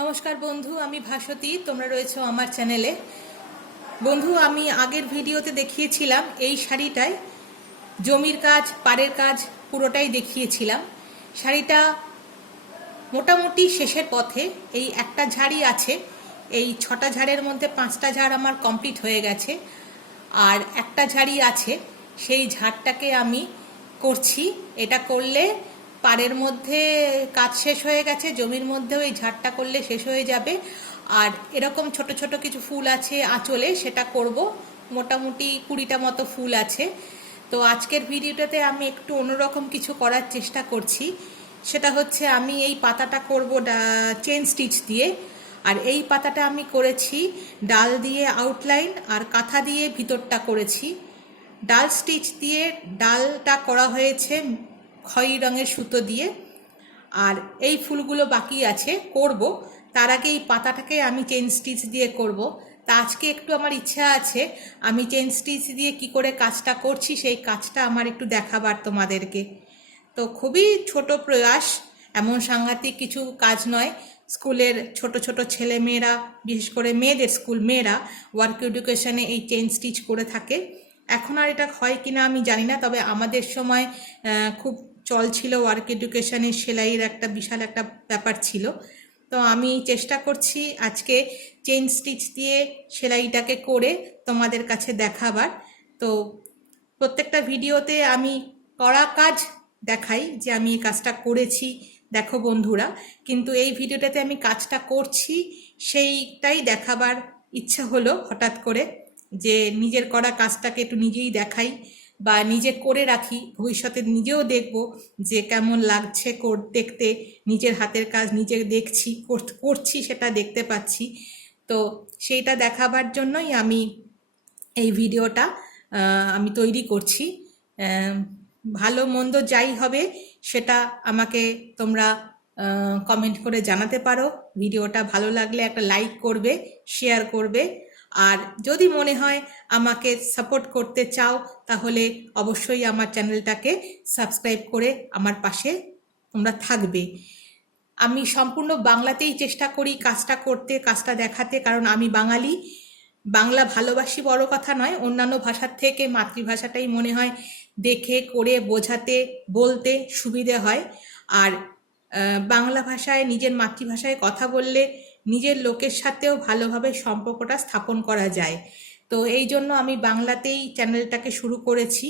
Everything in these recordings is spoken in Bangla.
নমস্কার বন্ধু, আমি ভাসতী। তোমরা রয়েছো আমার চ্যানেলে। বন্ধু, আমি আগের ভিডিওতে দেখিয়েছিলাম এই শাড়িটায় জমির কাজ, পাড়ের কাজ পুরোটাই দেখিয়েছিলাম। শাড়িটা মোটামুটি শেষের পথে। এই একটা ঝাড়ই আছে। এই 6টা ঝাড়ের মধ্যে 5টা ঝাড় আমার কমপ্লিট হয়ে গেছে, আর একটা ঝাড়ই আছে। সেই ঝাড়টাকে আমি করছি। এটা করলে পাড়ের মধ্যে কাজ শেষ হয়ে গেছে, জমির মধ্যেও এই ঝাড়টা করলে শেষ হয়ে যাবে। আর এরকম ছোট ছোট কিছু ফুল আছে আঁচলে, সেটা করব। মোটামুটি 20টা মতো ফুল আছে। তো আজকের ভিডিওটাতে আমি একটু অন্যরকম কিছু করার চেষ্টা করছি। সেটা হচ্ছে আমি এই পাতাটা করব চেন স্টিচ দিয়ে। আর এই পাতাটা আমি করেছি ডাল দিয়ে আউটলাইন, আর কাঁথা দিয়ে ভিতরটা করেছি। ডাল স্টিচ দিয়ে ডালটা করা হয়েছে খয়েরি রঙের সুতো দিয়ে। আর এই ফুলগুলো বাকি আছে, করব। তার আগে এই পাতাটাকে আমি চেন স্টিচ দিয়ে করব। তা আজকে একটু আমার ইচ্ছা আছে আমি চেন স্টিচ দিয়ে কি করে কাজটা করছি, সেই কাজটা আমার একটু দেখাবার তোমাদেরকে। তো খুবই ছোট প্রয়াস, এমন সাংঘাতিক কিছু কাজ নয়। স্কুলের ছোট ছোট ছেলে মেয়েরা, বিশেষ করে মেয়েদের স্কুল মেয়েরা ওয়ার্ক এডুকেশনে এই চেন স্টিচ করে থাকে। এখন আর এটা হয় কিনা আমি জানি না, তবে আমাদের সময় খুব চল ছিল ওয়ার্ক এডুকেশনে, সেলাইয়ের একটা বিশাল একটা ব্যাপার ছিল। তো আমি চেষ্টা করছি আজকে চেন স্টিচ দিয়ে সেলাইটাকে করে তোমাদের কাছে দেখাবার। তো প্রত্যেকটা ভিডিওতে আমি করা কাজ দেখাই যে আমি এই কাজটা করেছি, দেখো বন্ধুরা। কিন্তু এই ভিডিওটাতে আমি কাজটা করছি সেইটাই দেখাবার ইচ্ছা হলো হঠাৎ করে, যে নিজের করা কাজটাকে একটু নিজেই দেখাই বা নিজে করে রাখি। ভবিষ্যতে নিজেও দেখব যে কেমন লাগছে দেখতে। নিজের হাতের কাজ নিজে দেখছি, করছি, সেটা দেখতে পাচ্ছি। তো সেইটা দেখাবার জন্যই আমি এই ভিডিওটা আমি তৈরি করছি। ভালো মন্দ যাই হবে সেটা আমাকে তোমরা কমেন্ট করে জানাতে পারো। ভিডিওটা ভালো লাগলে একটা লাইক করবে, শেয়ার করবে। আর যদি মনে হয় আমাকে সাপোর্ট করতে চাও, তাহলে অবশ্যই আমার চ্যানেলটাকে সাবস্ক্রাইব করে আমার পাশে তোমরা থাকবে। আমি সম্পূর্ণ বাংলাতেই চেষ্টা করি কাজটা করতে, কাজটা দেখাতে, কারণ আমি বাঙালি। বাংলা ভালোবাসি বড় কথা নয়, অন্যান্য ভাষার থেকে মাতৃভাষাটাই মনে হয় দেখে করে বোঝাতে বলতে সুবিধে হয়। আর বাংলা ভাষায়, নিজের মাতৃভাষায় কথা বললে নিজের লোকের সাথেও ভালোভাবে সম্পর্কটা স্থাপন করা যায়। তো এই জন্য আমি বাংলাতেই চ্যানেলটাকে শুরু করেছি।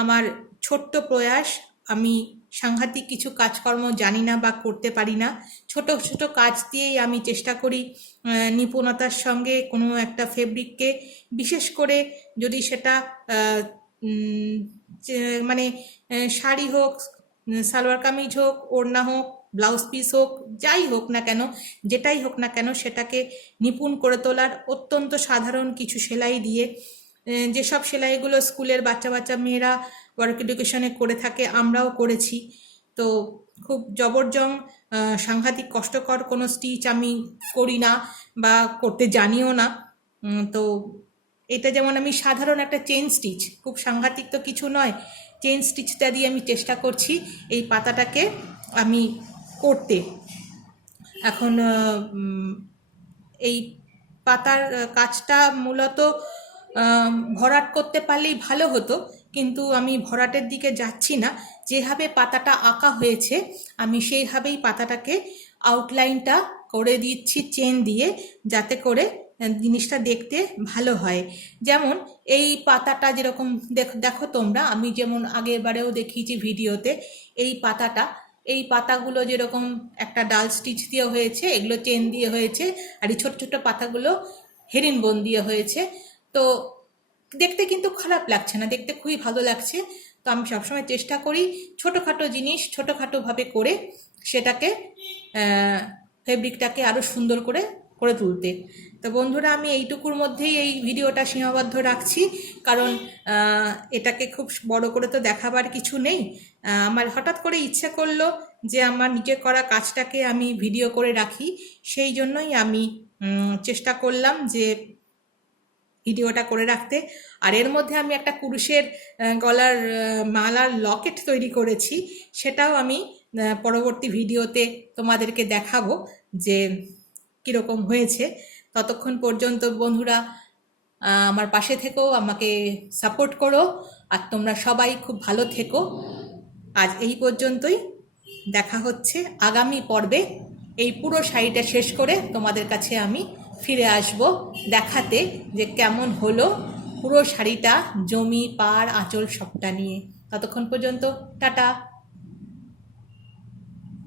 আমার ছোট্ট প্রয়াস। আমি সাংঘাতিক কিছু কাজকর্ম জানি না বা করতে পারি না। ছোট ছোট কাজ দিয়েই আমি চেষ্টা করি নিপুণতার সঙ্গে কোনো একটা ফেব্রিককে, বিশেষ করে যদি সেটা মানে শাড়ি হোক, সালোয়ার কামিজ হোক, ওড়না হোক, ব্লাউজ পিস হোক, যাই হোক না কেন, যেটাই হোক না কেন, সেটাকে নিপুণ করে তোলার অত্যন্ত সাধারণ কিছু সেলাই দিয়ে, যেসব সেলাইগুলো স্কুলের বাচ্চা বাচ্চা মেয়েরা ওয়ার্ক এডুকেশনে করে থাকে, আমরাও করেছি। তো খুব জবরজং সাংঘাতিক কষ্টকর কোনো স্টিচ আমি করি না বা করতে জানিও না। তো এটা যেমন আমি সাধারণ একটা চেন স্টিচ, খুব সাংঘাতিক তো কিছু নয়, চেন স্টিচটা দিয়ে আমি চেষ্টা করছি এই পাতাটাকে আমি করতে। এখন এই পাতার কাজটা মূলত ভরাট করতে পারলেই ভালো হতো, কিন্তু আমি ভরাটের দিকে যাচ্ছি না। যেভাবে পাতাটা আঁকা হয়েছে আমি সেইভাবেই পাতাটাকে আউটলাইনটা করে দিচ্ছি চেন দিয়ে, যাতে করে জিনিসটা দেখতে ভালো হয়। যেমন এই পাতাটা যেরকম দেখো তোমরা, আমি যেমন আগের বারেও দেখিয়েছি ভিডিওতে, এই পাতাটা, এই পাতাগুলো যেরকম একটা ডাল স্টিচ দিয়ে হয়েছে, এগুলো চেন দিয়ে হয়েছে। আর এই ছোট ছোট পাতাগুলো হেরিন বোন দিয়ে হয়েছে। তো দেখতে কিন্তু খারাপ লাগছে না, দেখতে খুবই ভালো লাগছে। তো আমি সবসময় চেষ্টা করি ছোটোখাটো জিনিস ছোটোখাটোভাবে করে সেটাকে ফেব্রিকটাকে আরও সুন্দর করে করে তুলতে। তো বন্ধুরা, আমি এইটুকুর মধ্যেই এই ভিডিওটা সীমাবদ্ধ রাখছি, কারণ এটাকে খুব বড় করে তো দেখাবার কিছু নেই। আমার হঠাৎ করে ইচ্ছে করলো যে আমার নিজের করা কাজটাকে আমি ভিডিও করে রাখি, সেই জন্যই আমি চেষ্টা করলাম যে ভিডিওটা করে রাখতে। আর এর মধ্যে আমি একটা কুরুশের গলার মালার লকেট তৈরি করেছি, সেটাও আমি পরবর্তী ভিডিওতে তোমাদেরকে দেখাবো যে কীরকম হয়েছে। ততক্ষণ পর্যন্ত বন্ধুরা আমার পাশে থেকো, আমাকে সাপোর্ট করো, আর তোমরা সবাই খুব ভালো থেকো। আজ এই পর্যন্তই, দেখা হচ্ছে আগামী পর্বে। এই পুরো শাড়িটা শেষ করে তোমাদের কাছে আমি ফিরে আসব দেখাতে যে কেমন হলো পুরো শাড়িটা, জমি, পাড়, আঁচল সবটা নিয়ে। ততক্ষণ পর্যন্ত টাটা।